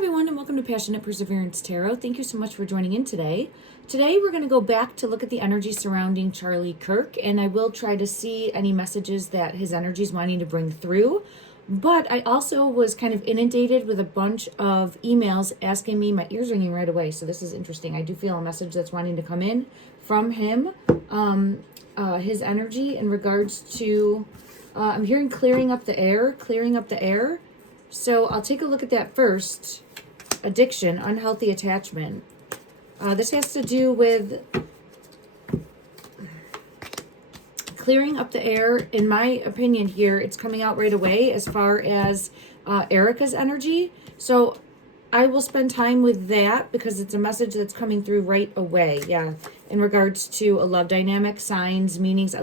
everyone, and welcome to Passionate Perseverance Tarot. Thank you so much for joining in today. Today we're going to go back to look at the energy surrounding Charlie Kirk, and I will try to see any messages that his energy is wanting to bring through. But I also was kind of inundated with a bunch of emails asking me, my ears ringing right away, so this is interesting. I do feel a message that's wanting to come in from him, his energy in regards to, I'm hearing clearing up the air. So I'll take a look at that first. Addiction, unhealthy attachment. This has to do with clearing up the air. In my opinion here, it's coming out right away as far as Erica's energy. So I will spend time with that because it's a message that's coming through right away. Yeah, in regards to a love dynamic, signs, meanings.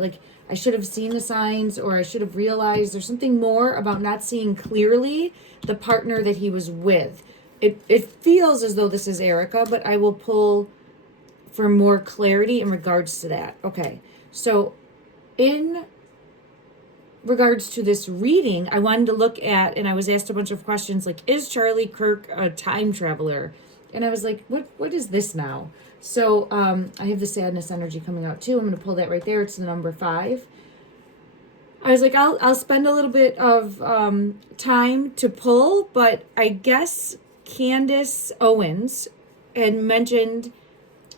I should have seen the signs, or I should have realized there's something more about not seeing clearly the partner that he was with. It feels as though this is Erica, but I will pull for more clarity in regards to that. Okay, so in regards to this reading, I wanted to look at, and I was asked a bunch of questions like, is Charlie Kirk a time traveler? And I was like, what is this now? So I have the sadness energy coming out too. I'm going to pull that right there. It's the number 5. I was like, I'll spend a little bit of time to pull, but I guess Candace Owens had mentioned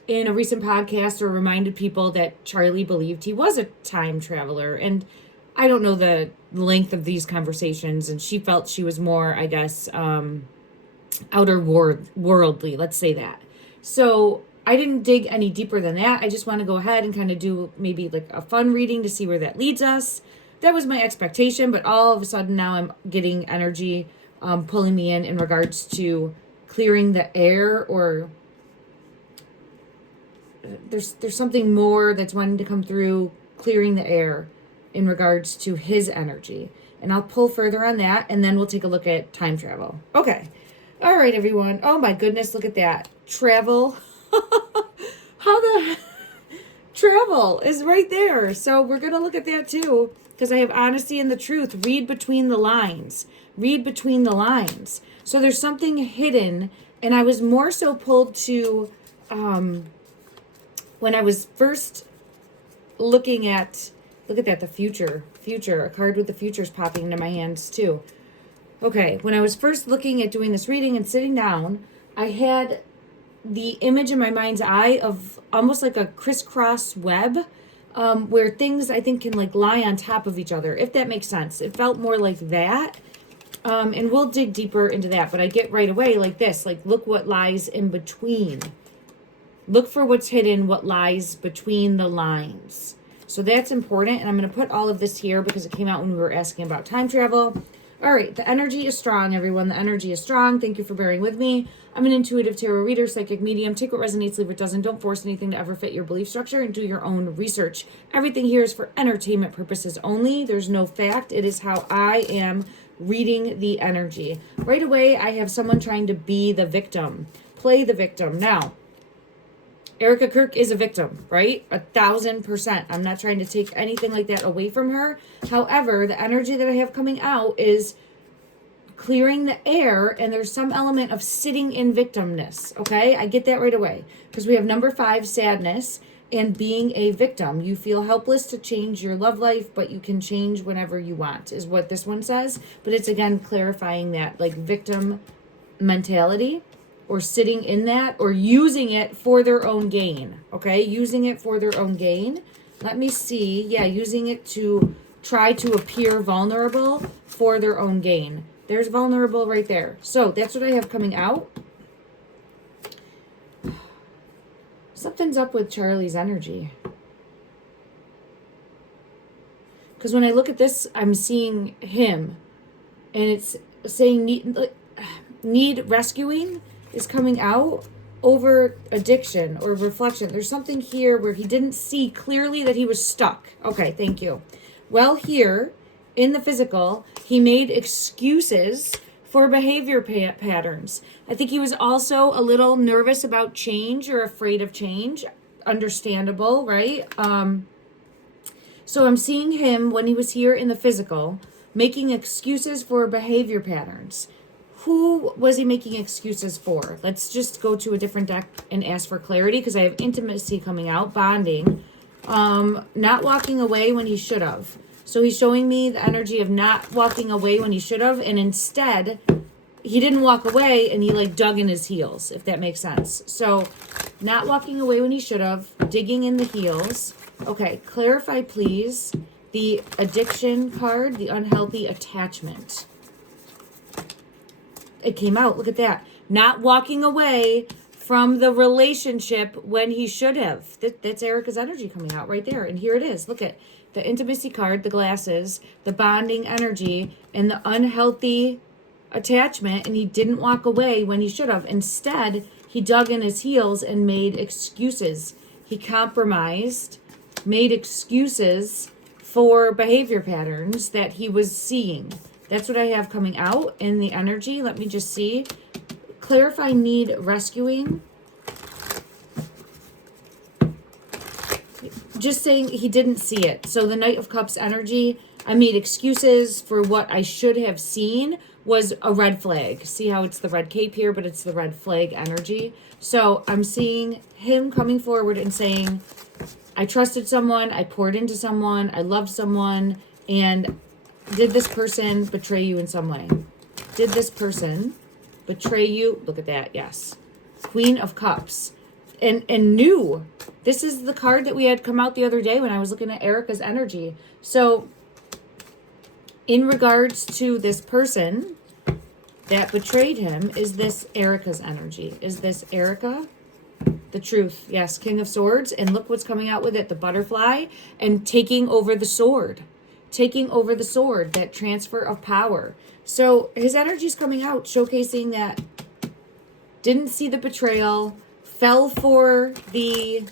in a recent podcast or reminded people that Charlie believed he was a time traveler. And I don't know the length of these conversations, and she felt she was more, I guess, outer worldly, let's say that. So I didn't dig any deeper than that. I just want to go ahead and kind of do maybe like a fun reading to see where that leads us. That was my expectation, but all of a sudden now I'm getting energy pulling me in regards to clearing the air, or there's something more that's wanting to come through, clearing the air in regards to his energy. And I'll pull further on that, and then we'll take a look at time travel. Okay. All right, everyone. Oh my goodness, look at that. Travel. How the travel is right there. So we're going to look at that too, because I have honesty and the truth. Read between the lines. Read between the lines. So there's something hidden, and I was more so pulled to when I was first looking at, look at that, the future, a card with the futures popping into my hands too. Okay, when I was first looking at doing this reading and sitting down, I had the image in my mind's eye of almost like a crisscross web, where things I think can like lie on top of each other, if that makes sense. It felt more like that. And we'll dig deeper into that, but I get right away like this, like look what lies in between. Look for what's hidden, what lies between the lines. So that's important, and I'm going to put all of this here because it came out when we were asking about time travel. All right, the energy is strong, everyone. The energy is strong. Thank you for bearing with me. I'm an intuitive tarot reader, psychic medium. Take what resonates, leave what doesn't. Don't force anything to ever fit your belief structure, and do your own research. Everything here is for entertainment purposes only. There's no fact. It is how I am reading the energy. Right away, I have someone trying to be the victim, play the victim. Now, Erica Kirk is a victim, right? 1,000%. I'm not trying to take anything like that away from her. However, the energy that I have coming out is clearing the air, and there's some element of sitting in victimness, okay? I get that right away because we have number 5, sadness, and being a victim. You feel helpless to change your love life, but you can change whenever you want, is what this one says. But it's, again, clarifying that, like, victim mentality, or sitting in that, or using it for their own gain, okay? Using it for their own gain. Let me see. Yeah, using it to try to appear vulnerable for their own gain. There's vulnerable right there. So that's what I have coming out. Something's up with Charlie's energy. Because when I look at this, I'm seeing him, and it's saying need rescuing is coming out over addiction or reflection. There's something here where he didn't see clearly that he was stuck. Okay, thank you. Well, here in the physical, he made excuses for behavior patterns. I think he was also a little nervous about change or afraid of change. Understandable, right? So I'm seeing him when he was here in the physical making excuses for behavior patterns. Who was he making excuses for? Let's just go to a different deck and ask for clarity, because I have intimacy coming out, bonding, not walking away when he should have. So he's showing me the energy of not walking away when he should have, and instead he didn't walk away and he like dug in his heels, if that makes sense. So not walking away when he should have, digging in the heels. Okay, clarify please the addiction card, the unhealthy attachment. It came out, look at that. Not walking away from the relationship when he should have. That's Erica's energy coming out right there. And here it is. Look at the intimacy card, the glasses, the bonding energy, and the unhealthy attachment. And he didn't walk away when he should have. Instead, he dug in his heels and made excuses. He compromised, made excuses for behavior patterns that he was seeing. That's what I have coming out in the energy. Let me just see. Clarify need rescuing. Just saying he didn't see it. So the Knight of Cups energy, I made excuses for what I should have seen, was a red flag. See how it's the red cape here, but it's the red flag energy. So I'm seeing him coming forward and saying, I trusted someone, I poured into someone, I loved someone, and did this person betray you in some way? Did this person betray you? Look at that, yes. Queen of Cups. And knew. This is the card that we had come out the other day when I was looking at Erica's energy. So, in regards to this person that betrayed him, is this Erica's energy? Is this Erica? The truth, yes. King of Swords. And look what's coming out with it. The butterfly and taking over the sword. Taking over the sword, that transfer of power. So his energy's coming out, showcasing that didn't see the betrayal, fell for the,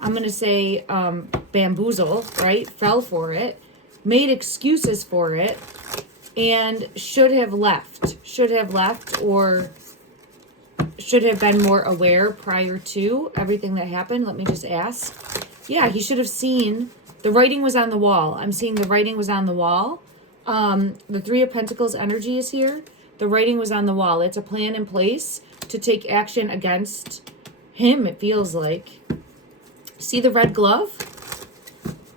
I'm going to say, bamboozle, right? Fell for it, made excuses for it, and should have left, or should have been more aware prior to everything that happened. Let me just ask. Yeah, he should have seen. The writing was on the wall. I'm seeing the writing was on the wall. The Three of Pentacles energy is here. The writing was on the wall. It's a plan in place to take action against him, it feels like. See the red glove?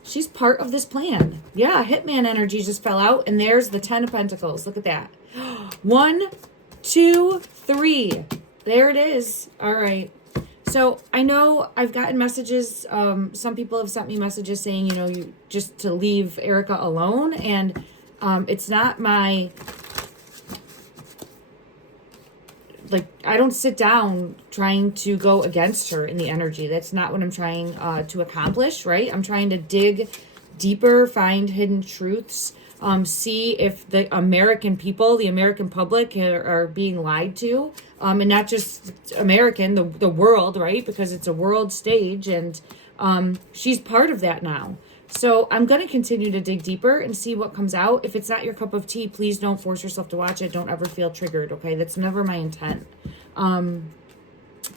She's part of this plan. Yeah, Hitman energy just fell out. And there's the 10 of Pentacles. Look at that. 1, 2, 3. There it is. All right. So I know I've gotten messages, some people have sent me messages saying, you know, you just to leave Erica alone. And it's not my, like, I don't sit down trying to go against her in the energy. That's not what I'm trying to accomplish, right? I'm trying to dig deeper, find hidden truths, see if the American people, the American public are being lied to. And not just American, the world, right? Because it's a world stage, and she's part of that now. So I'm going to continue to dig deeper and see what comes out. If it's not your cup of tea, please don't force yourself to watch it. Don't ever feel triggered, okay? That's never my intent.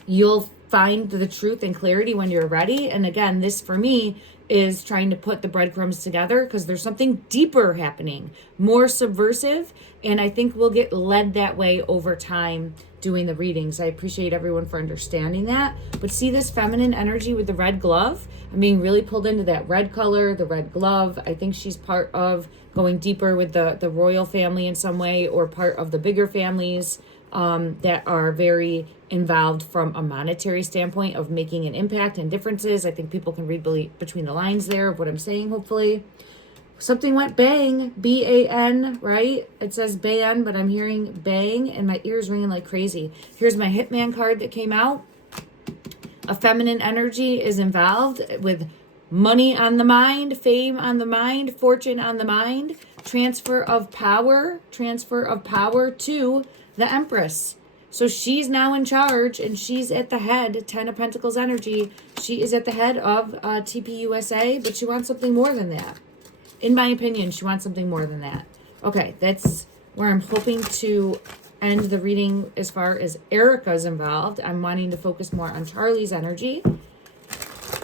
You'll find the truth and clarity when you're ready. And again, this for me is trying to put the breadcrumbs together because there's something deeper happening, more subversive. And I think we'll get led that way over time doing the readings. I appreciate everyone for understanding that. But see this feminine energy with the red glove? I'm being really pulled into that red color, the red glove. I think she's part of going deeper with the royal family in some way, or part of the bigger families that are very involved from a monetary standpoint of making an impact and differences. I think people can read between the lines there of what I'm saying, hopefully. Something went bang, B-A-N, right? It says ban, but I'm hearing bang, and my ears ringing like crazy. Here's my Hitman card that came out. A feminine energy is involved with money on the mind, fame on the mind, fortune on the mind, transfer of power to the Empress. So she's now in charge, and she's at the head, 10 of Pentacles energy. She is at the head of TPUSA, but she wants something more than that. In my opinion, she wants something more than that. Okay, that's where I'm hoping to end the reading as far as Erica's involved. I'm wanting to focus more on Charlie's energy.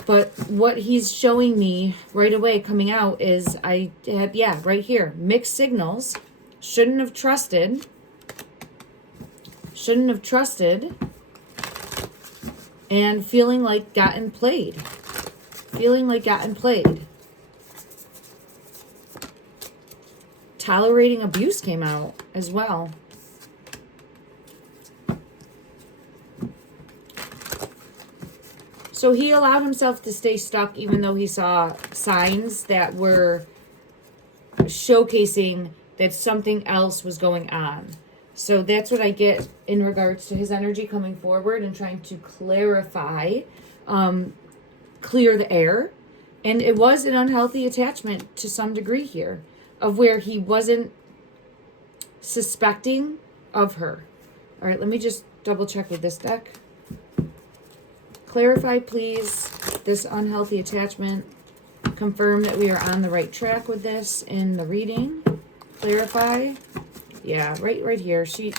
But what he's showing me right away coming out is I had, right here, mixed signals. Shouldn't have trusted. shouldn't have trusted, and feeling like gotten played. Feeling like gotten played. Tolerating abuse came out as well. So he allowed himself to stay stuck even though he saw signs that were showcasing that something else was going on. So that's what I get in regards to his energy coming forward and trying to clarify, clear the air. And it was an unhealthy attachment to some degree here, of where he wasn't suspecting of her. All right, let me just double check with this deck. Clarify, please, this unhealthy attachment. Confirm that we are on the right track with this in the reading. Clarify. Yeah, right here. She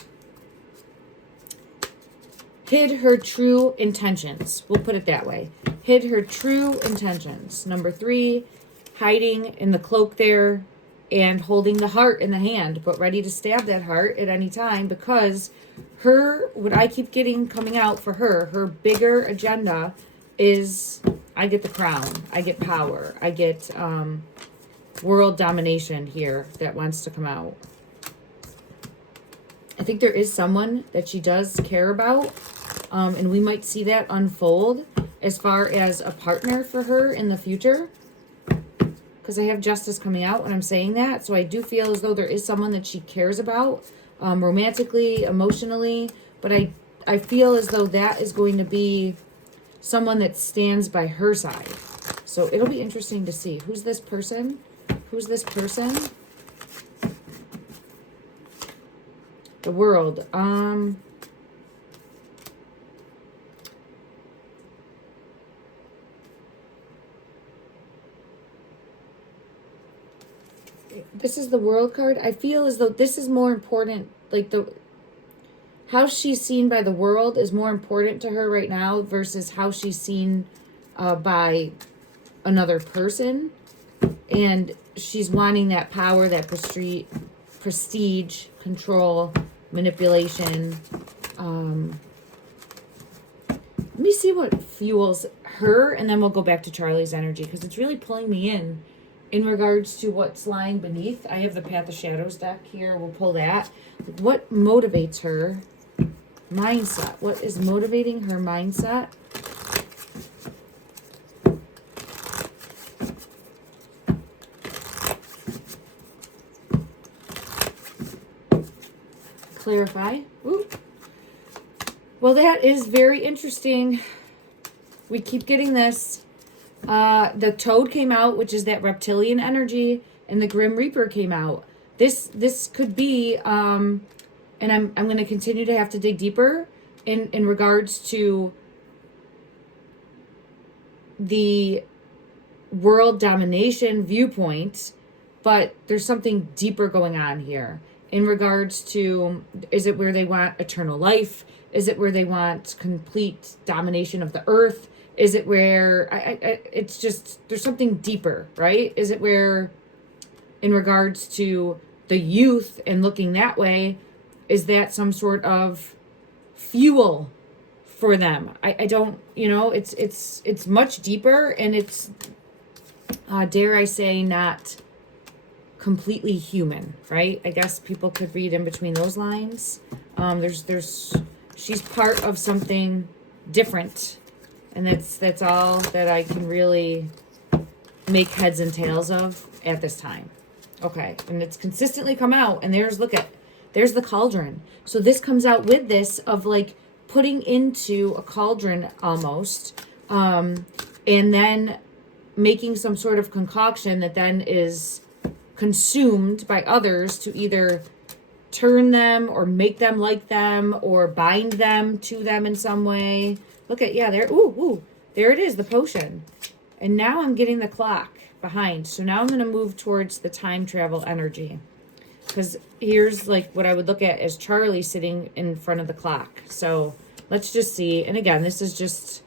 hid her true intentions. We'll put it that way. Hid her true intentions. Number 3, hiding in the cloak there and holding the heart in the hand, but ready to stab that heart at any time, because what I keep getting coming out for her bigger agenda is, I get the crown, I get power, I get world domination here that wants to come out. I think there is someone that she does care about, and we might see that unfold as far as a partner for her in the future, because I have justice coming out when I'm saying that. So I do feel as though there is someone that she cares about, romantically, emotionally, but I feel as though that is going to be someone that stands by her side. So it'll be interesting to see. Who's this person? Who's this person? The world. This is the world card. I feel as though this is more important. Like how she's seen by the world is more important to her right now versus how she's seen by another person. And she's wanting that power, that prestige, control, manipulation. Let me see what fuels her, and then we'll go back to Charlie's energy, because it's really pulling me in regards to what's lying beneath. I have the Path of Shadows deck here. We'll pull that. What motivates her mindset? What is motivating her mindset? Clarify. Ooh. Well, that is very interesting. We keep getting this. The Toad came out, which is that reptilian energy, and the Grim Reaper came out. This could be, and I'm going to continue to have to dig deeper in regards to the world domination viewpoint, but there's something deeper going on here in regards to, is it where they want eternal life? Is it where they want complete domination of the earth? Is it where, it's just, there's something deeper, right? Is it where, in regards to the youth and looking that way, is that some sort of fuel for them? I don't, it's much deeper, and it's, dare I say, not completely human, right? I guess people could read in between those lines. She's part of something different. And that's all that I can really make heads and tails of at this time. Okay, and it's consistently come out, and there's the cauldron. So this comes out with this of like putting into a cauldron almost, and then making some sort of concoction that then is consumed by others to either turn them or make them like them or bind them to them in some way. Look at, yeah, there, ooh, there it is, the potion. And now I'm getting the clock behind. So now I'm going to move towards the time travel energy. Because here's like what I would look at as Charlie sitting in front of the clock. So let's just see. And again, this is just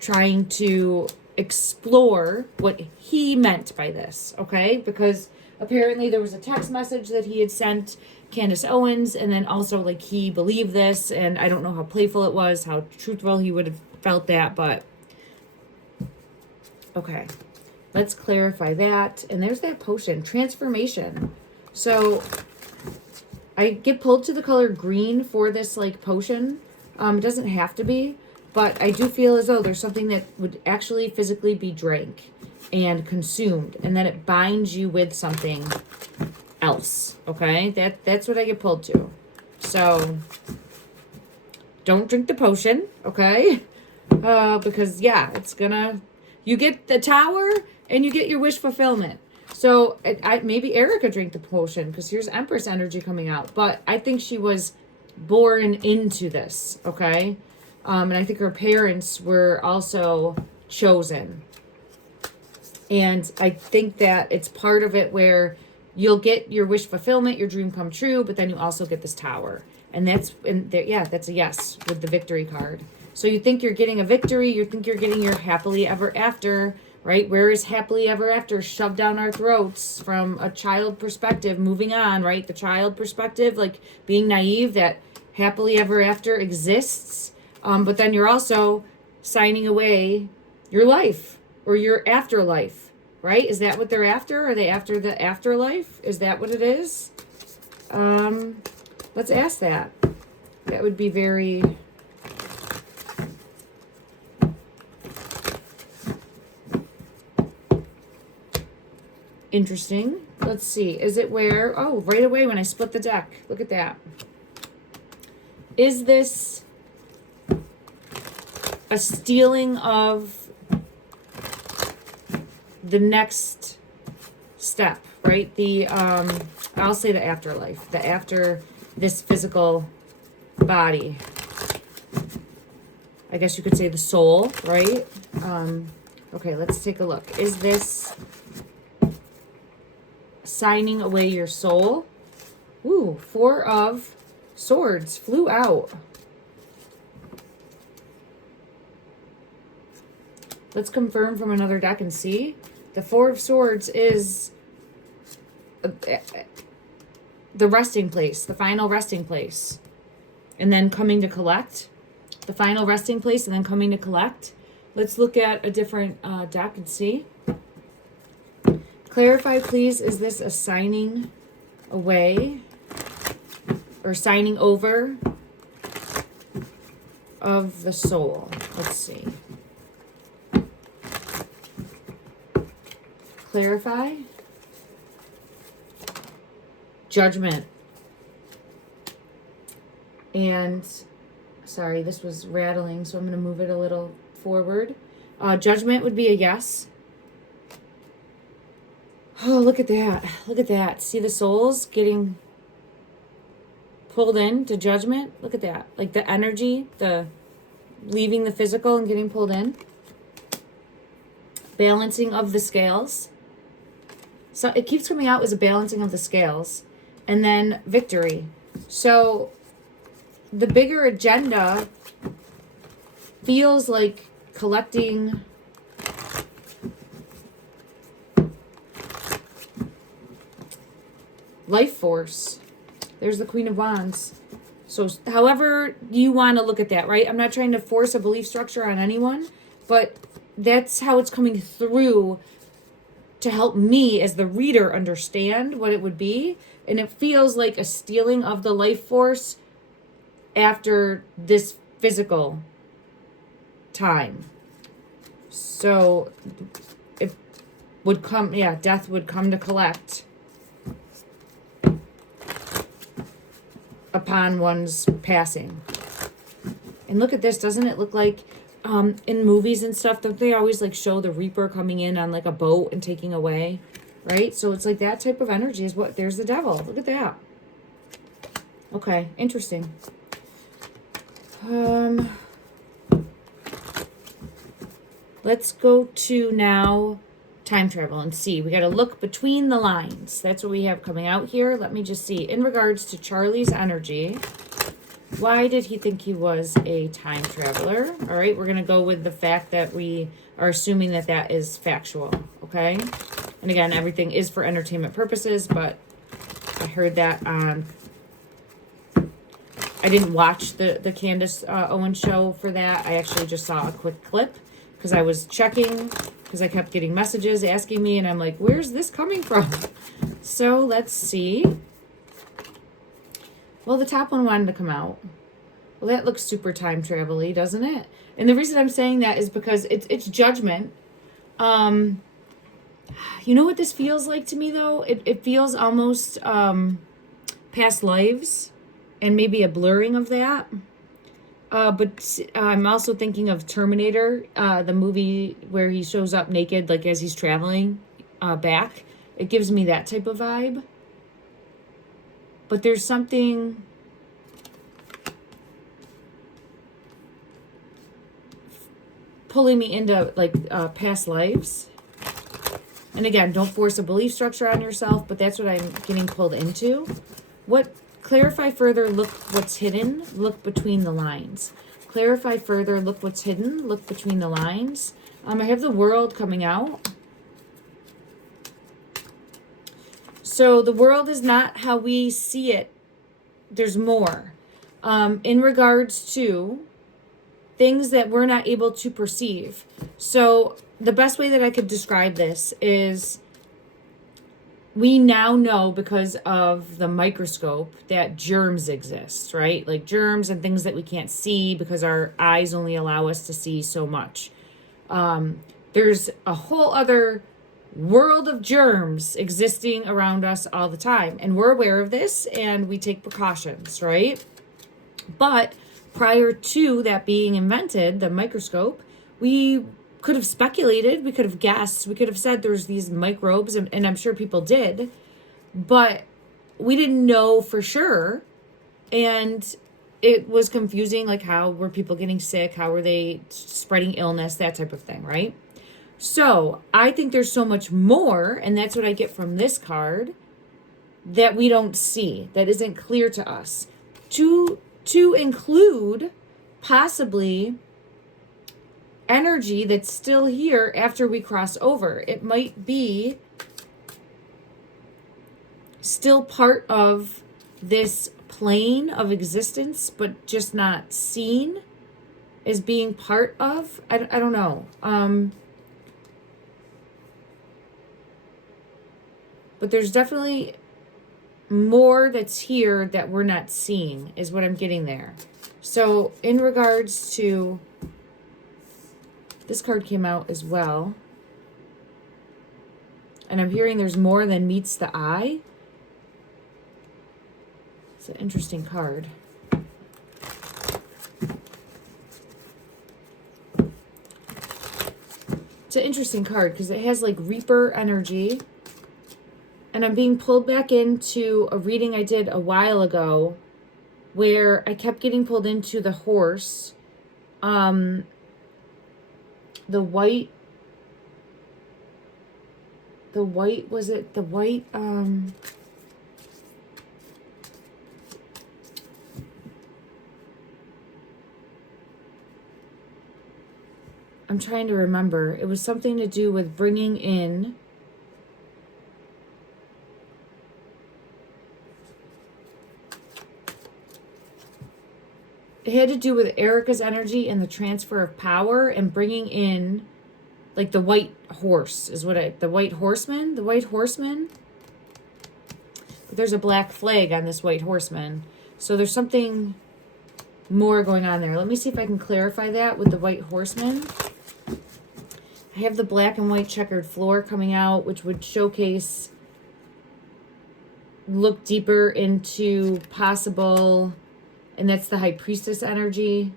trying to explore what he meant by this, okay? Because apparently there was a text message that he had sent Candace Owens, and then also like he believed this, and I don't know how playful it was, how truthful he would have felt that, but okay, let's clarify that. And there's that potion, transformation. So I get pulled to the color green for this like potion. It doesn't have to be, but I do feel as though there's something that would actually physically be drank and consumed, and then it binds you with something else. Okay, that's what I get pulled to. So don't drink the potion, okay? Because yeah, it's gonna, you get the tower and you get your wish fulfillment. So I maybe Erica drank the potion, because here's Empress energy coming out, but I think she was born into this, okay? And I think her parents were also chosen. And I think that it's part of it where you'll get your wish fulfillment, your dream come true, but then you also get this tower. And that's, yeah, that's a yes with the victory card. So you think you're getting a victory, you think you're getting your happily ever after, right? Where is happily ever after shoved down our throats from a child perspective, moving on, right? The child perspective, like being naive that happily ever after exists. But then you're also signing away your life or your afterlife, right? Is that what they're after? Are they after the afterlife? Is that what it is? Let's ask that. That would be very... interesting. Let's see. Is it where... oh, right away when I split the deck. Look at that. Is this a stealing of the next step, right? The, I'll say the afterlife. The after this physical body. I guess you could say the soul, right? Okay, let's take a look. Is this signing away your soul? Ooh, 4 of Swords flew out. Let's confirm from another deck and see. The 4 of Swords is the resting place, the final resting place. And then coming to collect. The final resting place and then coming to collect. Let's look at a different deck and see. Clarify, please. Is this a signing away or signing over of the soul? Let's see. Clarify. Judgment. And, sorry, this was rattling, so I'm going to move it a little forward. Judgment would be a yes. Oh, look at that. Look at that. See the souls getting pulled into judgment? Look at that. Like the energy, the leaving the physical and getting pulled in. Balancing of the scales. So it keeps coming out as a balancing of the scales. And then victory. So the bigger agenda feels like collecting life force. There's the Queen of Wands. So however you want to look at that, right? I'm not trying to force a belief structure on anyone, but that's how it's coming through to help me as the reader understand what it would be. And it feels like a stealing of the life force after this physical time. So it would come, yeah, death would come to collect upon one's passing. And look at this. Doesn't it look like in movies and stuff, don't they always like show the Reaper coming in on like a boat and taking away, right? So it's like that type of energy is what, there's the devil. Look at that. Okay, interesting. Let's go to now time travel and see. We got to look between the lines. That's what we have coming out here. Let me just see. In regards to Charlie's energy, why did he think he was a time traveler? All right, we're going to go with the fact that we are assuming that that is factual, okay? And again, everything is for entertainment purposes, but I heard that on... I didn't watch the Candace Owens show for that. I actually just saw a quick clip because I was checking, because I kept getting messages asking me, and I'm like, where's this coming from? So let's see. Well, the top one wanted to come out. Well, that looks super time travel-y, doesn't it? And the reason I'm saying that is because it's judgment. You know what this feels like to me, though? It feels almost past lives and maybe a blurring of that. But I'm also thinking of Terminator, the movie where he shows up naked, like as he's traveling back. It gives me that type of vibe. But there's something pulling me into like past lives. And again, don't force a belief structure on yourself, but that's what I'm getting pulled into. Clarify further, look what's hidden, look between the lines. Clarify further, look what's hidden, look between the lines. I have the world coming out. So the world is not how we see it. There's more. In regards to things that we're not able to perceive. So the best way that I could describe this is we now know because of the microscope that germs exist, right? Like germs and things that we can't see because our eyes only allow us to see so much. There's a whole other world of germs existing around us all the time. And we're aware of this and we take precautions, right? But prior to that being invented, the microscope, we could have speculated, we could have guessed, we could have said there's these microbes, and I'm sure people did, but we didn't know for sure. And it was confusing, like how were people getting sick? How were they spreading illness? That type of thing, right? So I think there's so much more, and that's what I get from this card, that we don't see, that isn't clear to us. To include possibly energy that's still here after we cross over. It might be still part of this plane of existence, but just not seen as being part of. I don't know. But there's definitely more that's here that we're not seeing, is what I'm getting there. So in regards to... this card came out as well. And I'm hearing there's more than meets the eye. It's an interesting card. It's an interesting card because it has like Reaper energy. And I'm being pulled back into a reading I did a while ago where I kept getting pulled into the horse. The white, was it the white, I'm trying to remember. It was something to do with bringing in, it had to do with Erica's energy and the transfer of power and bringing in, like, the white horse is what the white horseman. But there's a black flag on this white horseman. So there's something more going on there. Let me see if I can clarify that with the white horseman. I have the black and white checkered floor coming out, which would showcase, look deeper into possible... and that's the High Priestess energy.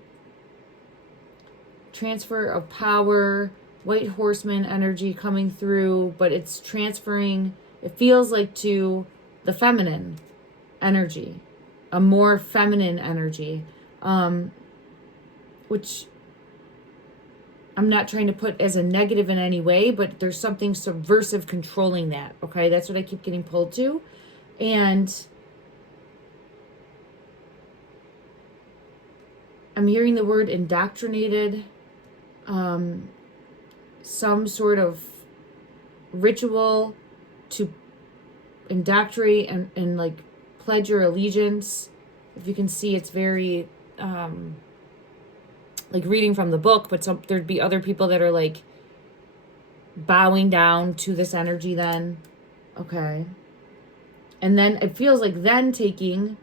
Transfer of power, White Horseman energy coming through, but it's transferring, it feels like, to the feminine energy, a more feminine energy, which I'm not trying to put as a negative in any way, but there's something subversive controlling that, okay? That's what I keep getting pulled to. And I'm hearing the word indoctrinated, some sort of ritual to indoctrinate and like pledge your allegiance. If you can see, it's very like reading from the book, but there'd be other people that are like bowing down to this energy then. Okay. And then it feels like then taking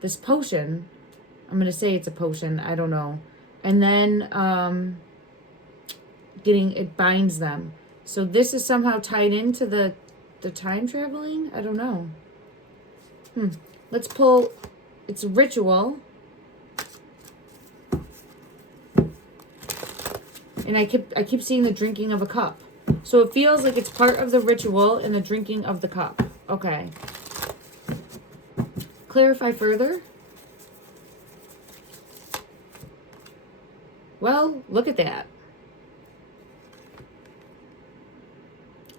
this potion, I'm going to say it's a potion, I don't know. And then it binds them. So this is somehow tied into the time traveling? I don't know. Let's pull, it's a ritual. And I keep seeing the drinking of a cup. So it feels like it's part of the ritual in the drinking of the cup. Okay. Clarify further. Well, look at that.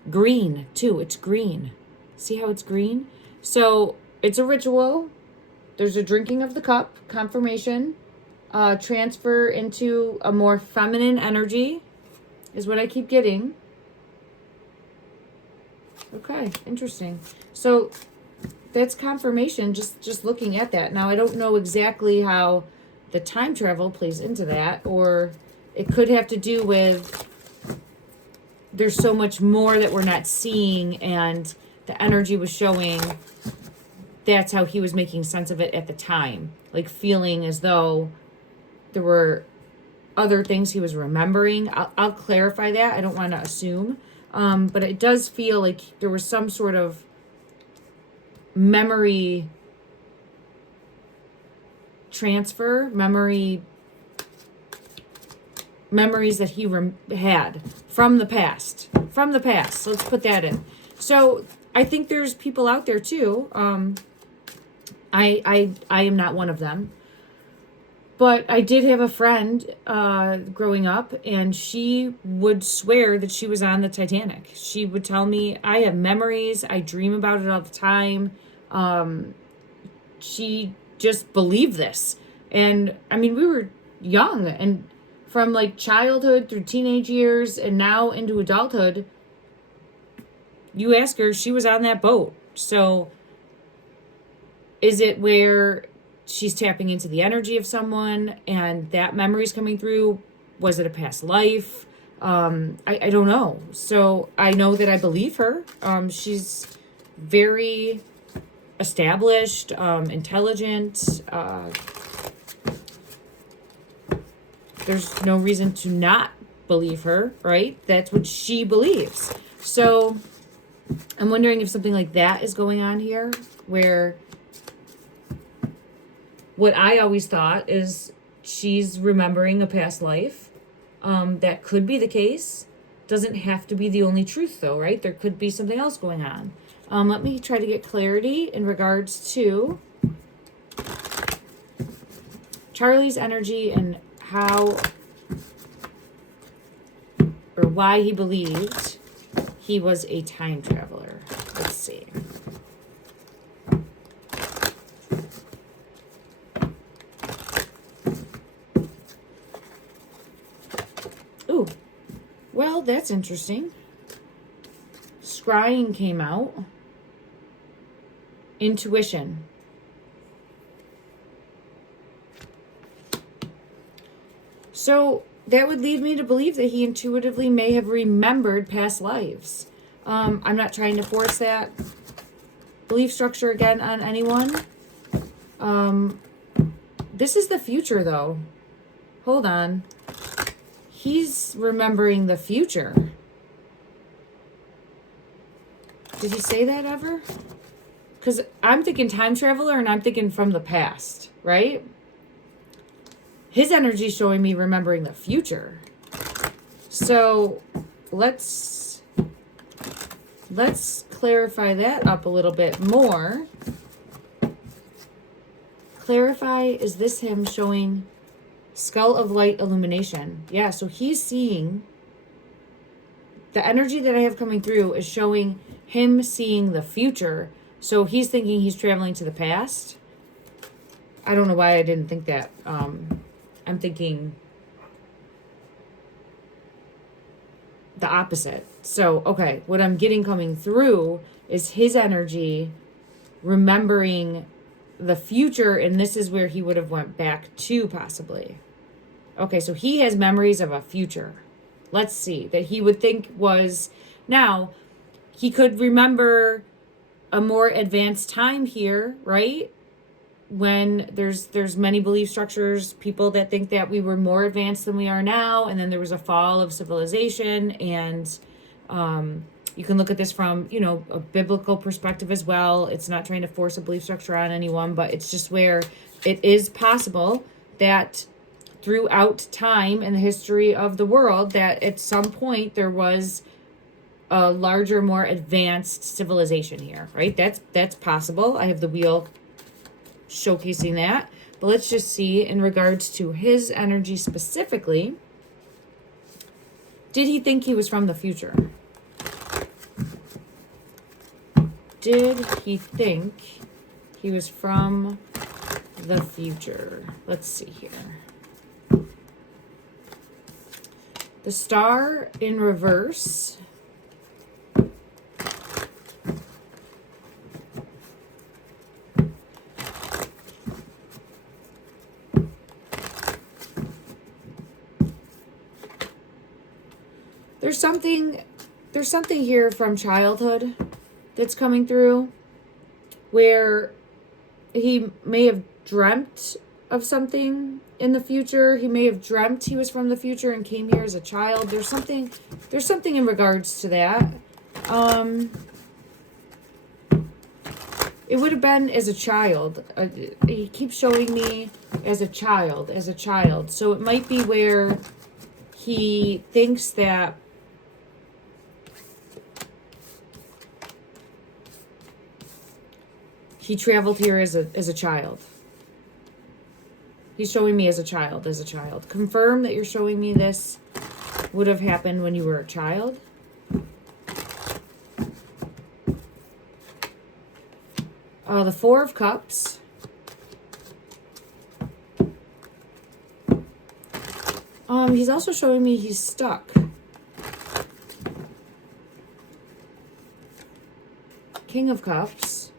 Green, too. It's green. See how it's green? So it's a ritual. There's a drinking of the cup, confirmation, transfer into a more feminine energy is what I keep getting. Okay, interesting. So that's confirmation, just looking at that. Now, I don't know exactly how the time travel plays into that, or it could have to do with there's so much more that we're not seeing, and the energy was showing that's how he was making sense of it at the time, like feeling as though there were other things he was remembering. I'll clarify that. I don't want to assume, but it does feel like there was some sort of memory transfer, memories that he had from the past. So let's put that in. So I think there's people out there too. I am not one of them, but I did have a friend growing up, and she would swear that she was on the Titanic. She would tell me, I have memories, I dream about it all the time. She just believed this. And I mean, we were young, and from like childhood through teenage years and now into adulthood, you ask her, she was on that boat. So is it where she's tapping into the energy of someone and that memory's coming through? Was it a past life? I don't know. So I know that I believe her. She's very established, intelligent. There's no reason to not believe her, right? That's what she believes. So I'm wondering if something like that is going on here, where what I always thought is she's remembering a past life. That could be the case. Doesn't have to be the only truth, though, right? There could be something else going on. Let me try to get clarity in regards to Charlie's energy and how or why he believed he was a time traveler. Let's see. Ooh, well, that's interesting. Scrying came out. Intuition. So that would lead me to believe that he intuitively may have remembered past lives. I'm not trying to force that belief structure again on anyone. This is the future, though. Hold on. He's remembering the future. Did he say that ever? Because I'm thinking time traveler and I'm thinking from the past, right? His energy is showing me remembering the future. So let's clarify that up a little bit more. Clarify, is this him showing skull of light illumination? Yeah, so he's seeing, the energy that I have coming through is showing him seeing the future. So he's thinking he's traveling to the past. I don't know why I didn't think that. I'm thinking the opposite. So, okay, what I'm getting coming through is his energy remembering the future, and this is where he would have went back to possibly. Okay, so he has memories of a future. Let's see, that he would think was, now, he could remember a more advanced time here, right? When there's many belief structures, people that think that we were more advanced than we are now, and then there was a fall of civilization, and you can look at this from, you know, a biblical perspective as well. It's not trying to force a belief structure on anyone, but it's just where it is possible that throughout time in the history of the world, that at some point there was a larger, more advanced civilization here, right? That's possible. I have the wheel showcasing that. But let's just see in regards to his energy specifically. Did he think he was from the future? Did he think he was from the future? Let's see here. The star in reverse. There's something here from childhood that's coming through where he may have dreamt of something in the future. He may have dreamt he was from the future and came here as a child. There's something in regards to that. It would have been as a child. He keeps showing me as a child. So it might be where he thinks that he traveled here as a child. He's showing me as a child. Confirm that you're showing me this would have happened when you were a child. The Four of Cups. He's also showing me he's stuck. King of Cups.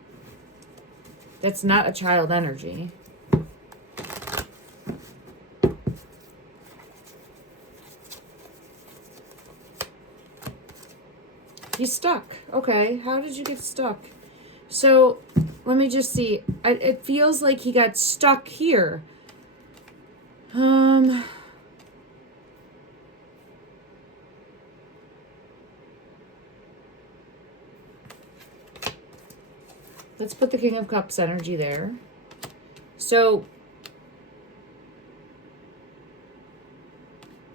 That's not a child energy. He's stuck. Okay, how did you get stuck? So, let me just see. It feels like he got stuck here. Let's put the King of Cups energy there. So,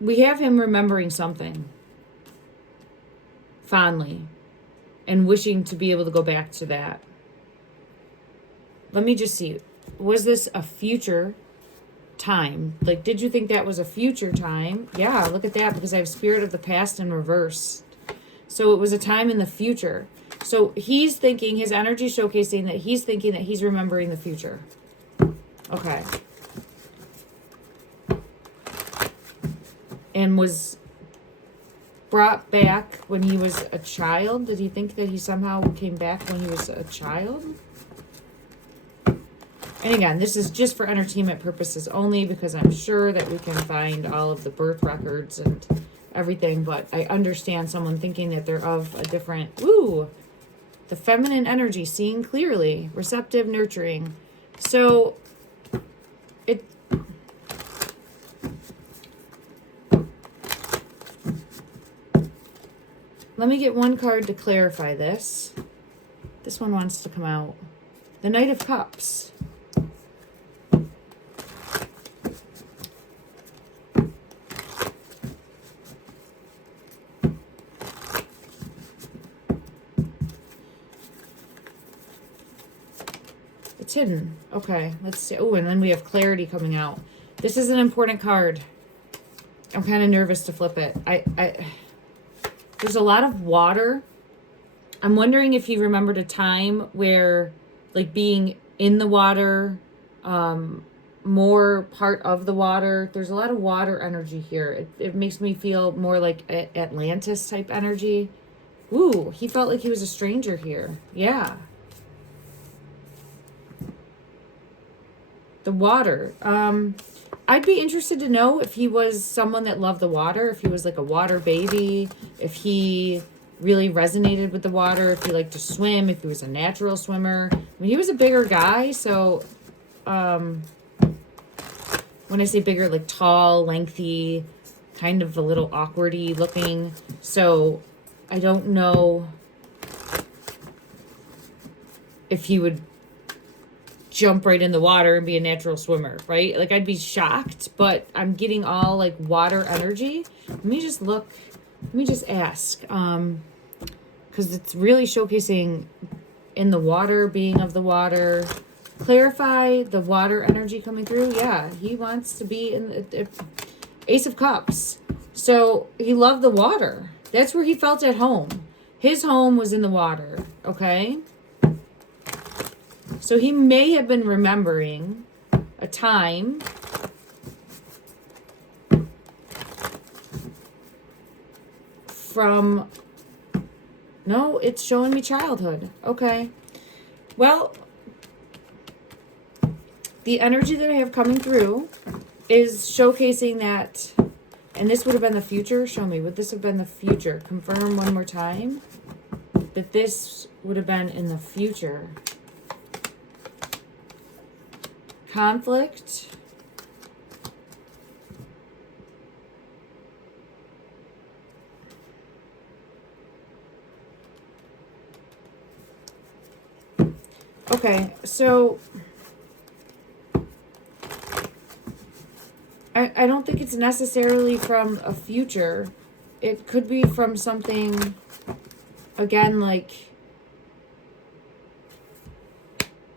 we have him remembering something fondly and wishing to be able to go back to that. Let me just see. Was this a future time? Like, did you think that was a future time? Yeah, look at that, because I have Spirit of the Past in reverse. So it was a time in the future. So he's thinking, his energy showcasing that he's thinking that he's remembering the future. Okay. And was brought back when he was a child? Did he think that he somehow came back when he was a child? And again, this is just for entertainment purposes only, because I'm sure that we can find all of the birth records and everything, but I understand someone thinking that they're of a different, the feminine energy, seeing clearly, receptive, nurturing. So let me get one card to clarify this. This one wants to come out. The Knight of Cups. It's hidden. Okay, let's see. Oh, and then we have clarity coming out. This is an important card. I'm kind of nervous to flip it. There's a lot of water. I'm wondering if he remembered a time where, like, being in the water, more part of the water. There's a lot of water energy here. It makes me feel more like Atlantis type energy. Ooh, he felt like he was a stranger here. Yeah. The water. I'd be interested to know if he was someone that loved the water, if he was like a water baby, if he really resonated with the water, if he liked to swim, if he was a natural swimmer. I mean, he was a bigger guy, so when I say bigger, like tall, lengthy, kind of a little awkwardy looking. So I don't know if he would jump right in the water and be a natural swimmer, right? Like, I'd be shocked, but I'm getting all like water energy. Let me just look. Let me just ask. Because it's really showcasing in the water, being of the water. Clarify the water energy coming through. Yeah, he wants to be in the Ace of Cups. So he loved the water. That's where he felt at home. His home was in the water, okay? So he may have been remembering a time from... No, it's showing me childhood. Okay. Well, the energy that I have coming through is showcasing that, and this would have been the future. Show me, would this have been the future? Confirm one more time that this would have been in the future. Conflict. Okay, so I don't think it's necessarily from a future. It could be from something, again, like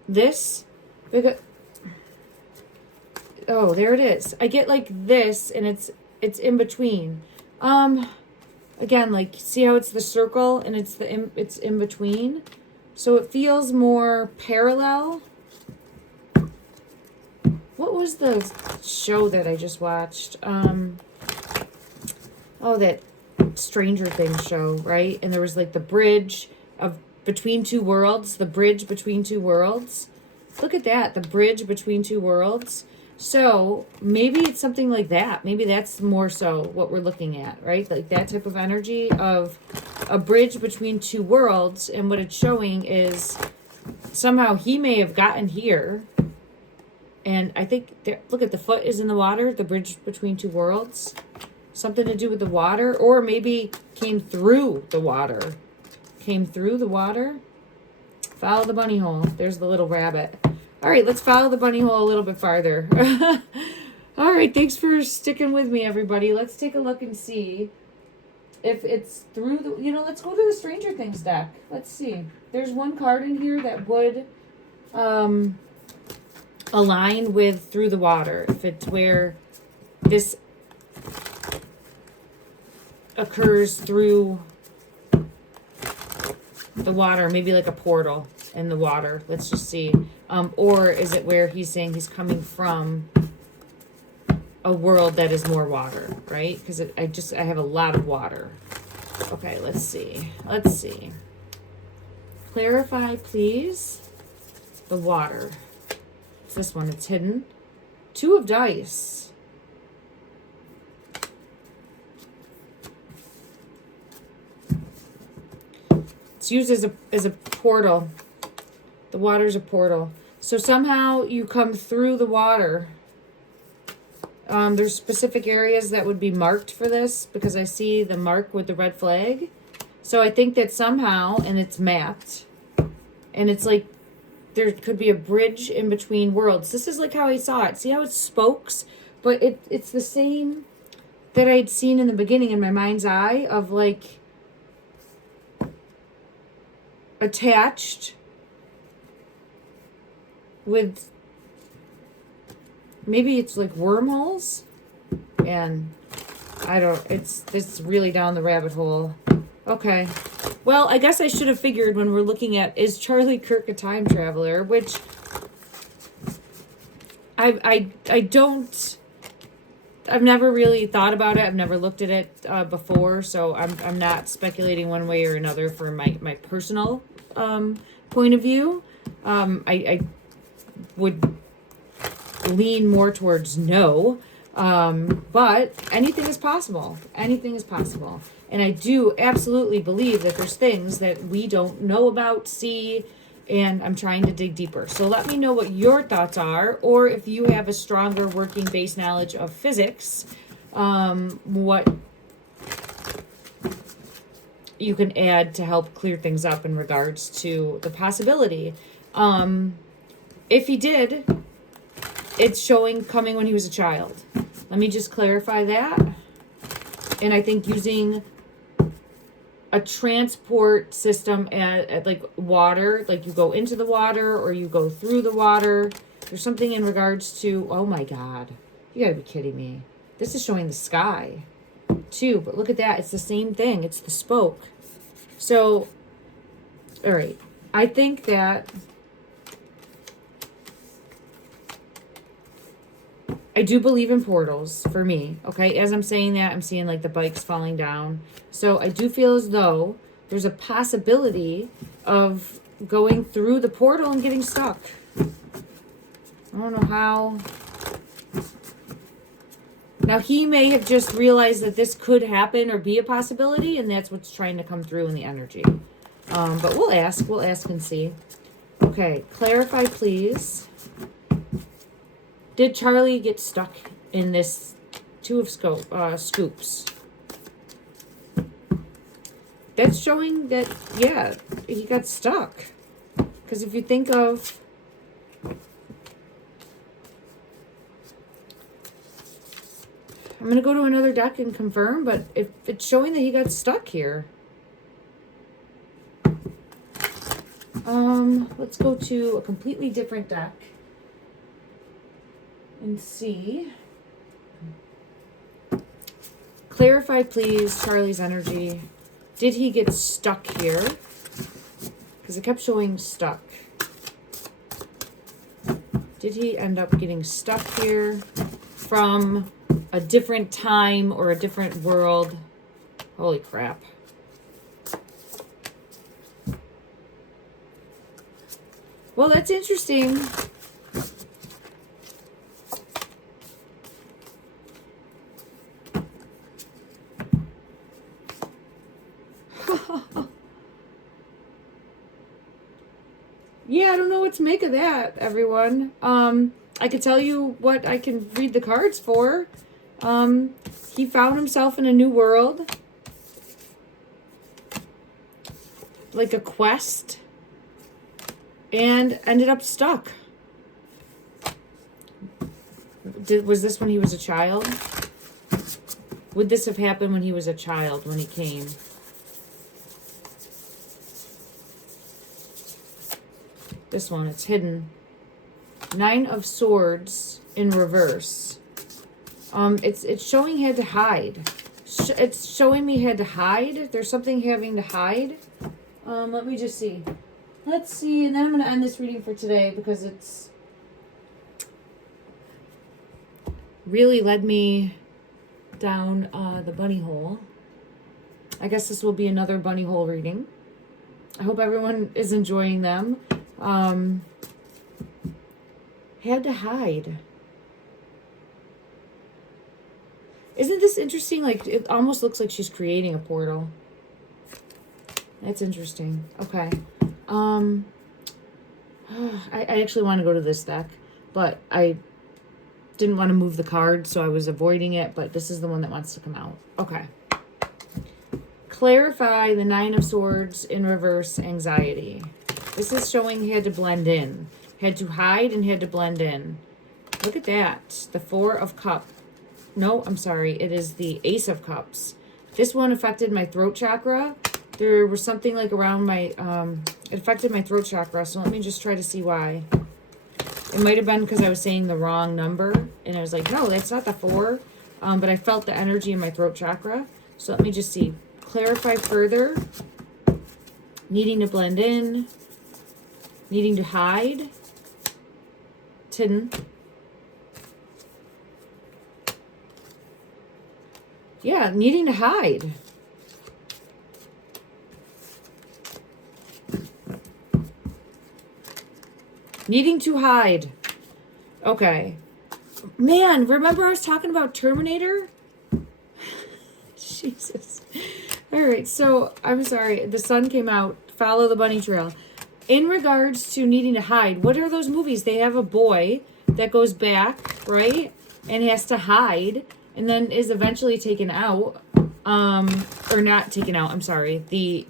this. Because, oh, there it is. I get like this, and it's in between. Again, like, see how it's the circle and it's in between. So it feels more parallel. What was the show that I just watched? Oh, that Stranger Things show, right? And there was like the bridge of between two worlds, the bridge between two worlds. Look at that, the bridge between two worlds. So maybe it's something like that. Maybe that's more so what we're looking at, right? Like that type of energy of a bridge between two worlds. And what it's showing is somehow he may have gotten here. And I think, there, look at the foot is in the water, the bridge between two worlds. Something to do with the water, or maybe came through the water. Came through the water. Follow the bunny hole. There's the little rabbit. All right, let's follow the bunny hole a little bit farther. All right, thanks for sticking with me, everybody. Let's take a look and see if it's through the, let's go to the Stranger Things deck. Let's see. There's one card in here that would align with through the water. If it's where this occurs through the water, maybe like a portal in the water. Let's just see. Or is it where he's saying he's coming from a world that is more water, right? Because I have a lot of water. Okay, let's see. Let's see. Clarify, please. The water. It's this one. It's hidden. 2 of dice. It's used as a portal. The water's a portal. So somehow you come through the water. There's specific areas that would be marked for this because I see the mark with the red flag. So I think that somehow, and it's mapped, and it's like there could be a bridge in between worlds. This is like how I saw it. See how it spokes? But it's the same that I'd seen in the beginning in my mind's eye of like attached with, maybe it's like wormholes, and it's really down the rabbit hole. Okay. Well, I guess I should have figured when we're looking at, is Charlie Kirk a time traveler, which I don't I've never really thought about it. I've never looked at it before, so I'm not speculating one way or another for my personal point of view. I would lean more towards no, but anything is possible. Anything is possible. And I do absolutely believe that there's things that we don't know about, see, and I'm trying to dig deeper. So let me know what your thoughts are, or if you have a stronger working base knowledge of physics, what you can add to help clear things up in regards to the possibility. If he did, it's showing coming when he was a child. Let me just clarify that. And I think using a transport system at like water, like you go into the water or you go through the water. There's something in regards to, oh my God, you gotta be kidding me. This is showing the sky too, but look at that. It's the same thing. It's the spoke. So, all right. I think that I do believe in portals for me. Okay. As I'm saying that, I'm seeing like the bikes falling down. So I do feel as though there's a possibility of going through the portal and getting stuck. I don't know how. Now, he may have just realized that this could happen or be a possibility, and that's what's trying to come through in the energy. But we'll ask and see. Okay, clarify, please. Did Charlie get stuck in this two of scoops? That's showing that, yeah, he got stuck. Because if you think of... I'm going to go to another deck and confirm, but if it's showing that he got stuck here. Let's go to a completely different deck and see. Clarify, please, Charlie's energy. Did he get stuck here? Because it kept showing stuck. Did he end up getting stuck here from a different time or a different world? Holy crap. Well, that's interesting. Yeah, I don't know what to make of that, everyone. I could tell you what I can read the cards for. He found himself in a new world. Like a quest. And ended up stuck. Was this when he was a child? Would this have happened when he was a child, when he came? This one, it's hidden. 9 of Swords in reverse. It's showing he had to hide. It's showing me he had to hide. There's something having to hide. Let me just see. Let's see, and then I'm going to end this reading for today because it's really led me down the bunny hole. I guess this will be another bunny hole reading. I hope everyone is enjoying them. Had to hide. Isn't this interesting? Like, it almost looks like she's creating a portal. That's interesting. Okay. I actually want to go to this deck, but I didn't want to move the card, so I was avoiding it, but this is the one that wants to come out. Okay. Clarify the 9 of Swords in reverse anxiety. This is showing he had to blend in. Had to hide and had to blend in. Look at that. The 4 of Cups. No, I'm sorry. It is the Ace of Cups. This one affected my throat chakra. There was something like around my, it affected my throat chakra. So let me just try to see why. It might have been because I was saying the wrong number. And I was like, no, that's not the 4. But I felt the energy in my throat chakra. So let me just see. Clarify further. Needing to blend in. Needing to hide. Hidden. Yeah, needing to hide. Needing to hide. Okay. Man, remember I was talking about Terminator? Jesus. All right, so I'm sorry. The sun came out. Follow the bunny trail. In regards to needing to hide, what are those movies? They have a boy that goes back, right? And has to hide and then is eventually taken out. Or not taken out, I'm sorry. He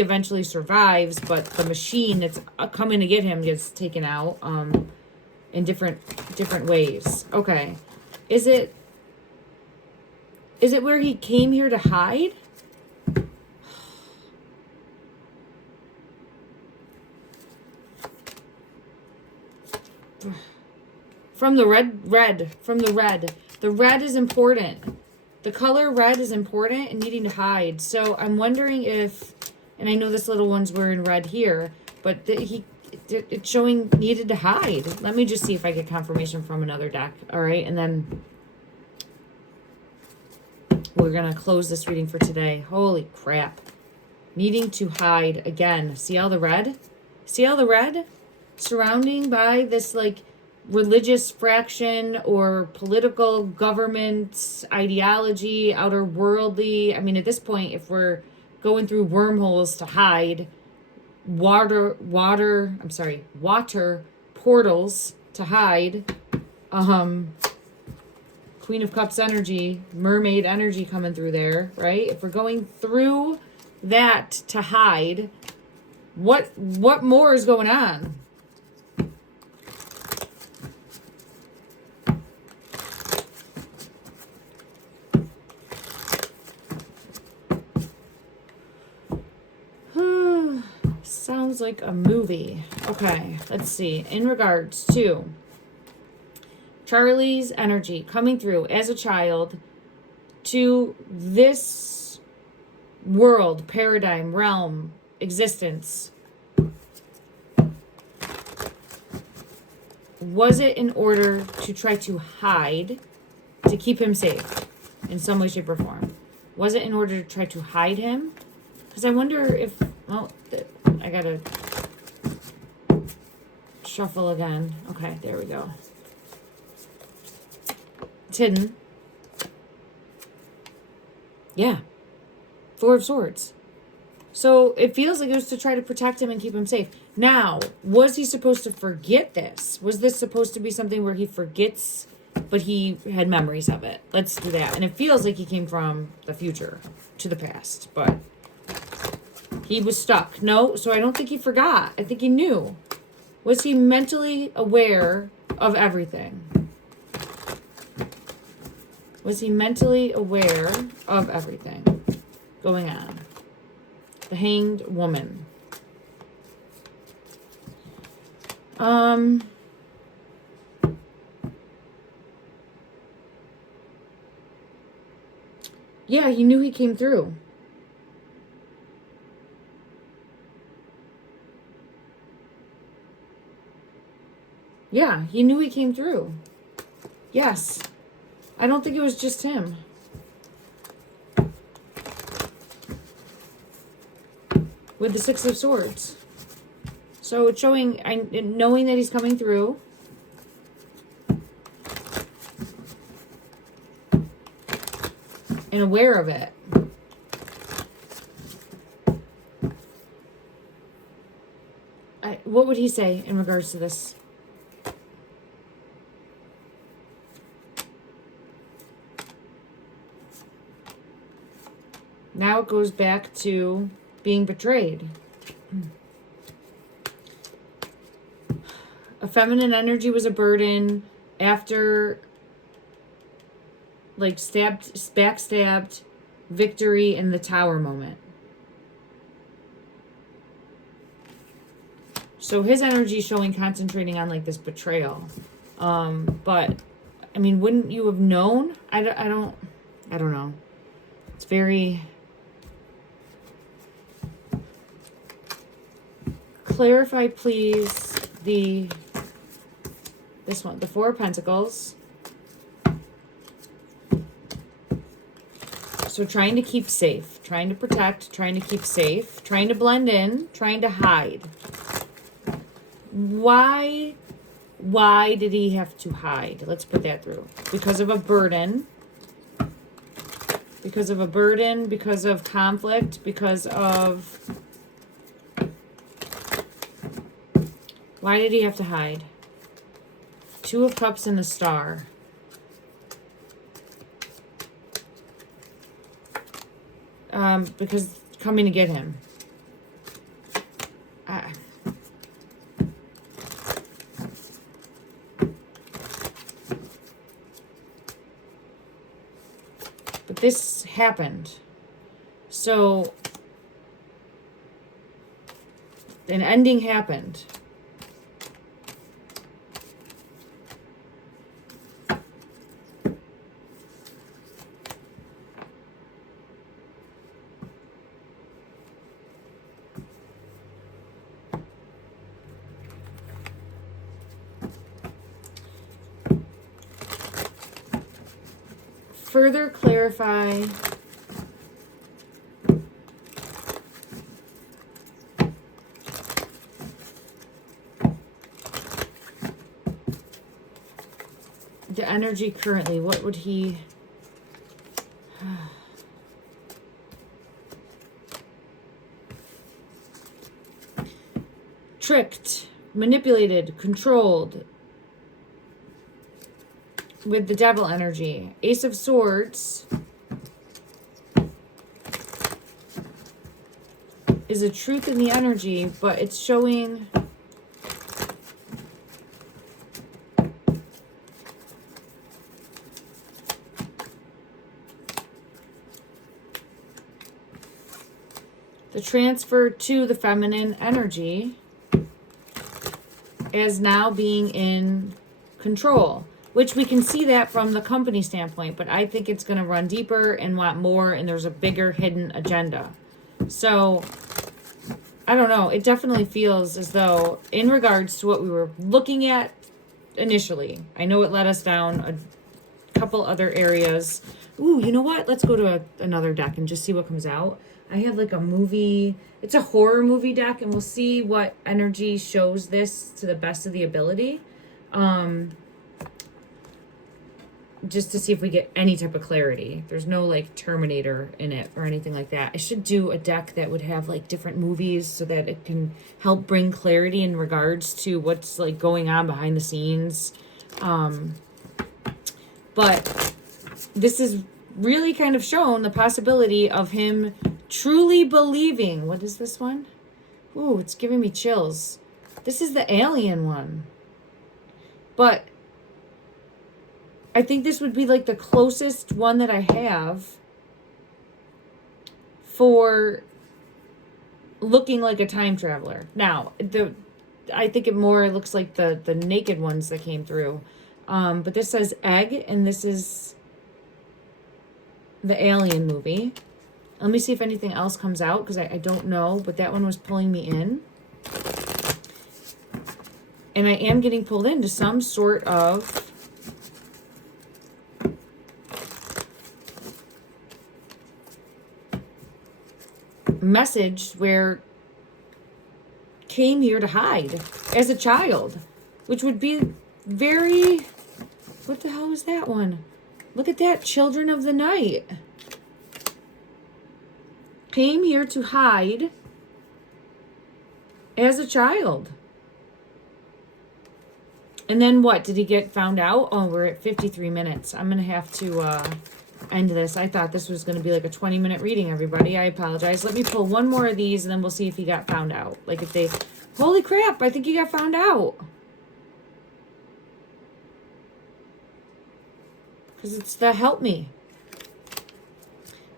eventually survives, but the machine that's coming to get him gets taken out in different ways. Okay. Is it where he came here to hide? From the red. From the red. The red is important. The color red is important and needing to hide. So I'm wondering if, and I know this little one's wearing red here, but it's showing needed to hide. Let me just see if I get confirmation from another deck. All right, and then we're going to close this reading for today. Holy crap. Needing to hide again. See all the red? See all the red? Surrounding by this, like, religious fraction or political government ideology, outer worldly. I mean, at this point, if we're going through wormholes to hide, water portals to hide, Queen of Cups energy, mermaid energy coming through there, right? If we're going through that to hide, what more is going on? Sounds like a movie. Okay, let's see. In regards to Charlie's energy coming through as a child to this world, paradigm, realm, existence, was it in order to try to hide, to keep him safe in some way, shape, or form? Was it in order to try to hide him? Because I wonder if, well, I gotta shuffle again. Okay, there we go. It's hidden. Yeah. Four of Swords. So it feels like it was to try to protect him and keep him safe. Now, was he supposed to forget this? Was this supposed to be something where he forgets, but he had memories of it? Let's do that. And it feels like he came from the future to the past, but he was stuck. No, so I don't think he forgot. I think he knew. Was he mentally aware of everything? Was he mentally aware of everything going on? The Hanged Woman. Yeah, he knew he came through. Yeah, he knew he came through. Yes. I don't think it was just him. With the Six of Swords. So it's showing, knowing that he's coming through. And aware of it. What would he say in regards to this? Now it goes back to being betrayed. A feminine energy was a burden after, like, backstabbed, victory in the Tower moment. So his energy showing concentrating on, like, this betrayal. But, I mean, wouldn't you have known? I don't know. It's very... Clarify, please, this one, the Four of Pentacles. So trying to keep safe, trying to protect, trying to keep safe, trying to blend in, trying to hide. Why did he have to hide? Let's put that through. Because of a burden. Because of a burden, because of conflict, because of... Why did he have to hide? Two of Cups and the Star. Because coming to get him. But this happened. So, an ending happened. Further clarify the energy currently. What would he... Tricked, manipulated, controlled. With the Devil energy. Ace of Swords is a truth in the energy, but it's showing the transfer to the feminine energy as now being in control. Which we can see that from the company standpoint, but I think it's going to run deeper and want more, and there's a bigger hidden agenda. So, I don't know. It definitely feels as though, in regards to what we were looking at initially, I know it led us down a couple other areas. Ooh, you know what? Let's go to another deck and just see what comes out. I have like a movie. It's a horror movie deck, and we'll see what energy shows this to the best of the ability. Just to see if we get any type of clarity. There's no like Terminator in it or anything like that. I should do a deck that would have like different movies so that it can help bring clarity in regards to what's like going on behind the scenes. But this is really kind of shown the possibility of him truly believing. What is this one? Ooh, it's giving me chills. This is the alien one. But I think this would be like the closest one that I have for looking like a time traveler. Now, I think it more looks like the naked ones that came through. But this says egg, and this is the Alien movie. Let me see if anything else comes out, because I don't know, but that one was pulling me in. And I am getting pulled into some sort of message where came here to hide as a child, which would be very... What the hell is that one? Look at that, Children of the Night. Came here to hide as a child. And then what? Did he get found out? Oh, we're at 53 minutes. I'm going to have to end this. I thought this was going to be like a 20-minute reading, everybody. I apologize. Let me pull one more of these, and then we'll see if he got found out. Like if they... Holy crap, I think he got found out. Because it's the help me.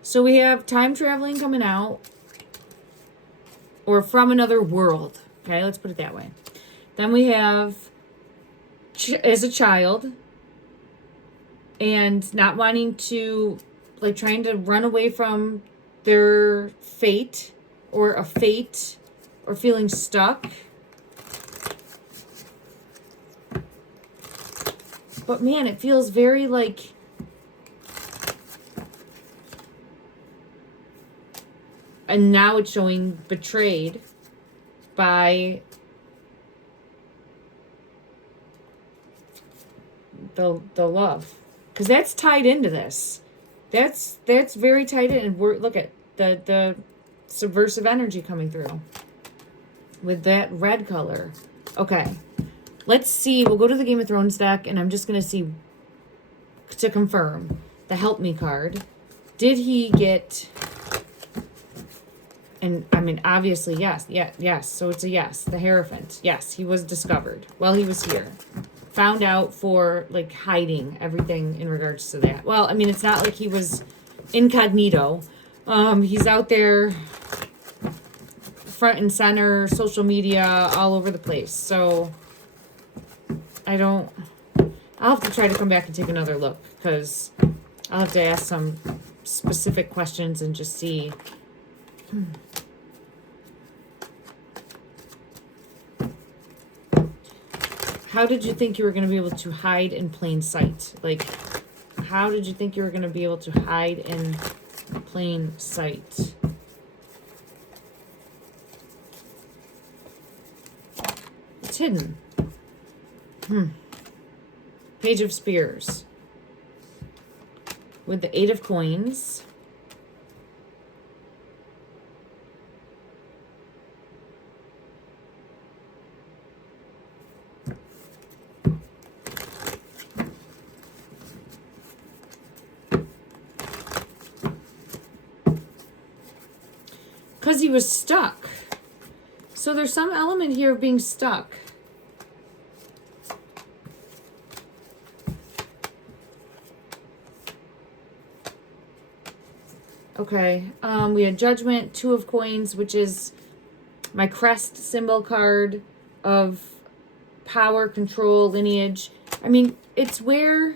So we have time traveling coming out. Or from another world. Okay, let's put it that way. Then we have as a child. And not wanting to, like trying to run away from their fate. Or a fate. Or feeling stuck. But man, it feels very like and now it's showing betrayed by the love, because that's tied into this. That's very tied in. And look at the subversive energy coming through with that red color. Okay, let's see. We'll go to the Game of Thrones deck, and I'm just gonna see to confirm the Help Me card. Did he get? And I mean, obviously, yes. So it's a yes. The Hierophant. Yes, he was discovered while he was here. Found out for, like, hiding everything in regards to that. Well, I mean, it's not like he was incognito. He's out there front and center, social media, all over the place. So I'll have to try to come back and take another look, because I'll have to ask some specific questions and just see. How did you think you were going to be able to hide in plain sight? Like, how did you think you were going to be able to hide in plain sight? It's hidden. Page of Spears. With the 8 of Coins. Because he was stuck. So there's some element here of being stuck. Okay, we had Judgment, 2 of Coins, which is my crest symbol card of power, control, lineage. I mean, it's where...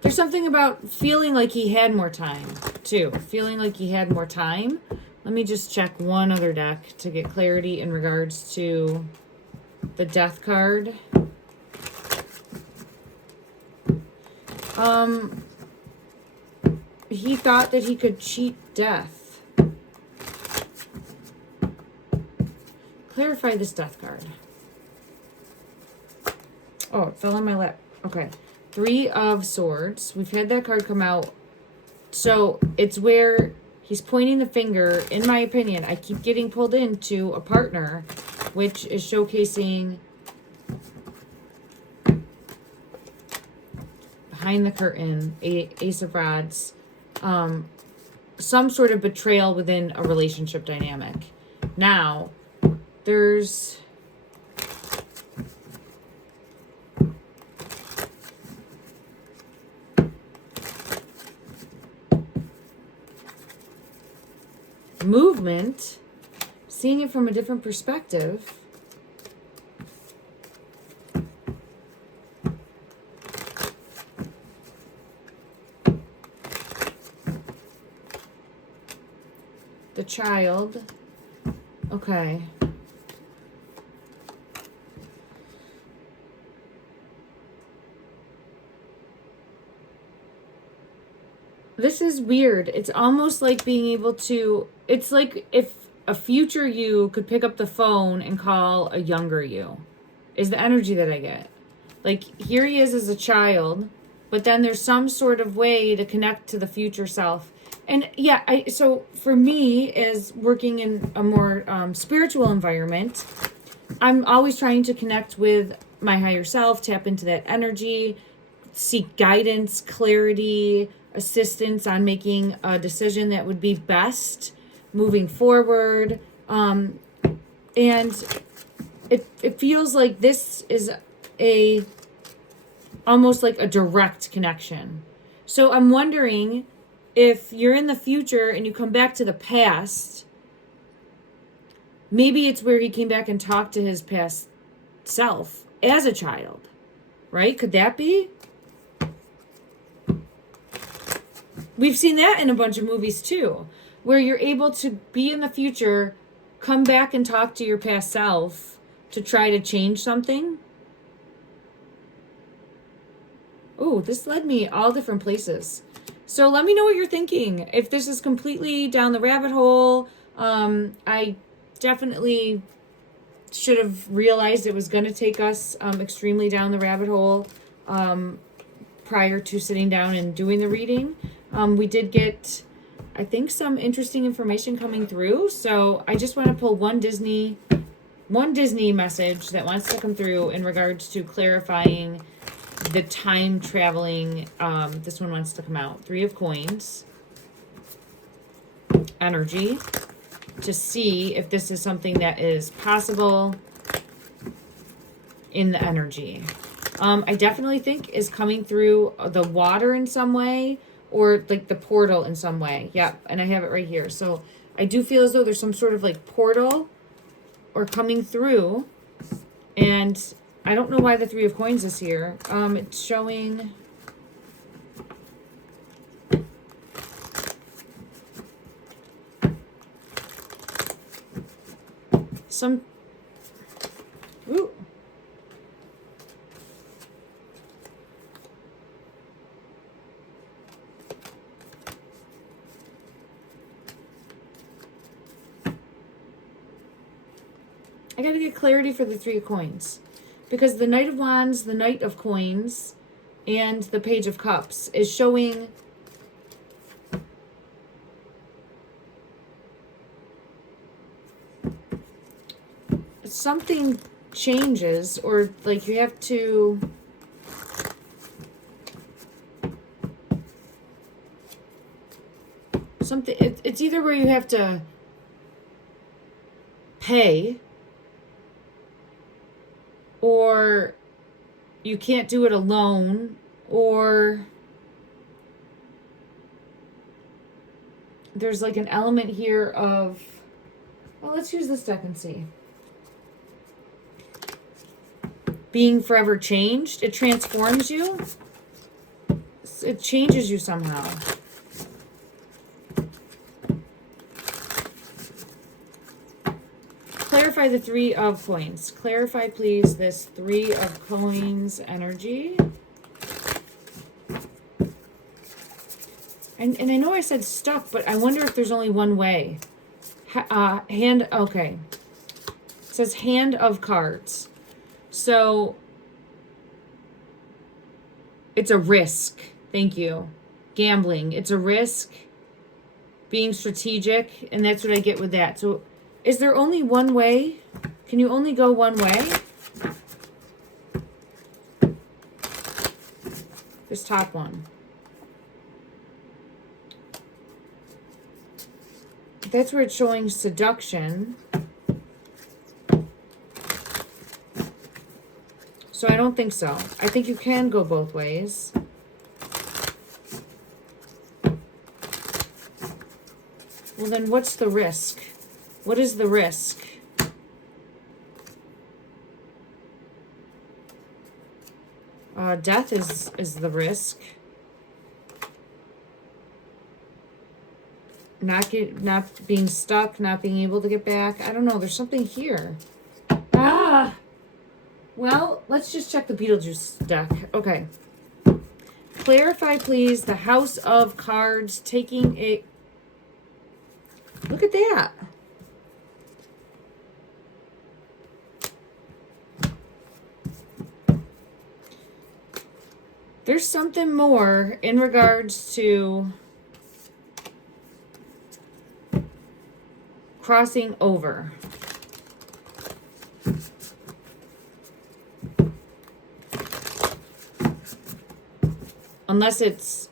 There's something about feeling like he had more time, too. Feeling like he had more time. Let me just check one other deck to get clarity in regards to the Death card. He thought that he could cheat death. Clarify this Death card. Oh, it fell on my lap. Okay. 3 of Swords. We've had that card come out. So it's where he's pointing the finger. In my opinion, I keep getting pulled into a partner, which is showcasing behind the curtain, Ace of Rods, some sort of betrayal within a relationship dynamic. Now, there's... movement, seeing it from a different perspective. The child. Okay. This is weird. It's almost like being able to... It's like if a future you could pick up the phone and call a younger you. Is the energy that I get. Like, here he is as a child, but then there's some sort of way to connect to the future self. And yeah, so for me, as working in a more spiritual environment, I'm always trying to connect with my higher self, tap into that energy, seek guidance, clarity, assistance on making a decision that would be best moving forward. And it feels like this is almost like a direct connection. So I'm wondering if you're in the future and you come back to the past, maybe it's where he came back and talked to his past self as a child, right? Could that be? We've seen that in a bunch of movies too, where you're able to be in the future, come back and talk to your past self to try to change something. Oh, this led me all different places. So let me know what you're thinking. If this is completely down the rabbit hole, I definitely should have realized it was going to take us extremely down the rabbit hole prior to sitting down and doing the reading. We did get, I think, some interesting information coming through. So I just want to pull one Disney message that wants to come through in regards to clarifying the time traveling. This one wants to come out. 3 of Coins. Energy. To see if this is something that is possible in the energy. I definitely think is coming through the water in some way, or like the portal in some way. Yep, and I have it right here. So I do feel as though there's some sort of like portal or coming through, and I don't know why the 3 of Coins is here. It's showing some, ooh. I gotta get clarity for the 3 of Coins. Because the Knight of Wands, the Knight of Coins, and the Page of Cups is showing something changes, or like you have to something. It's either where you have to pay, or you can't do it alone, or there's like an element here of, well, let's use this deck and see. Being forever changed. It transforms you. It changes you somehow. Clarify the 3 of Coins. Clarify, please, this 3 of Coins energy. And I know I said stuck, but I wonder if there's only one way. Hand, okay. It says Hand of Cards. So, it's a risk. Thank you. Gambling. It's a risk. Being strategic. And that's what I get with that. So, is there only one way? Can you only go one way? This top one. That's where it's showing seduction. So I don't think so. I think you can go both ways. Well, then what's the risk? What is the risk? Death is the risk. Not being stuck, not being able to get back. I don't know. There's something here. Ah! Well, let's just check the Beetlejuice deck. Okay. Clarify, please, the House of Cards taking a... Look at that. There's something more in regards to crossing over. Unless it's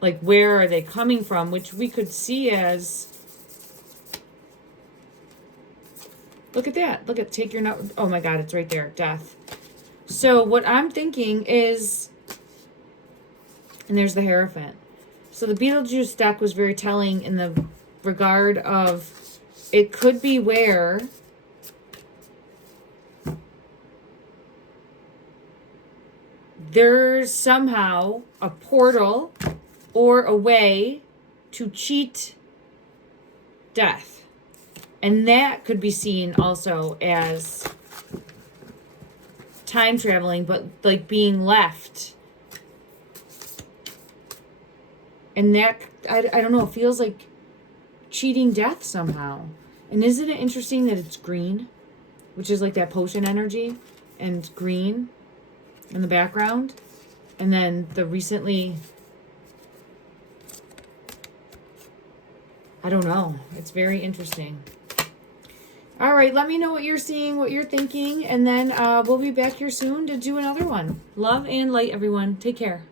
like, where are they coming from? Which we could see as, look at that. Look at, take your note. Oh my God, it's right there. Death. So what I'm thinking is, and there's the Hierophant. So the Beetlejuice deck was very telling in the regard of, it could be where there's somehow a portal or a way to cheat death. And that could be seen also as time traveling, but like being left. And that, I don't know, it feels like cheating death somehow. And isn't it interesting that it's green, which is like that potion energy, and green in the background, and then the recently, I don't know, it's very interesting. All right, let me know what you're seeing, what you're thinking, and then we'll be back here soon to do another one. Love and light, everyone. Take care.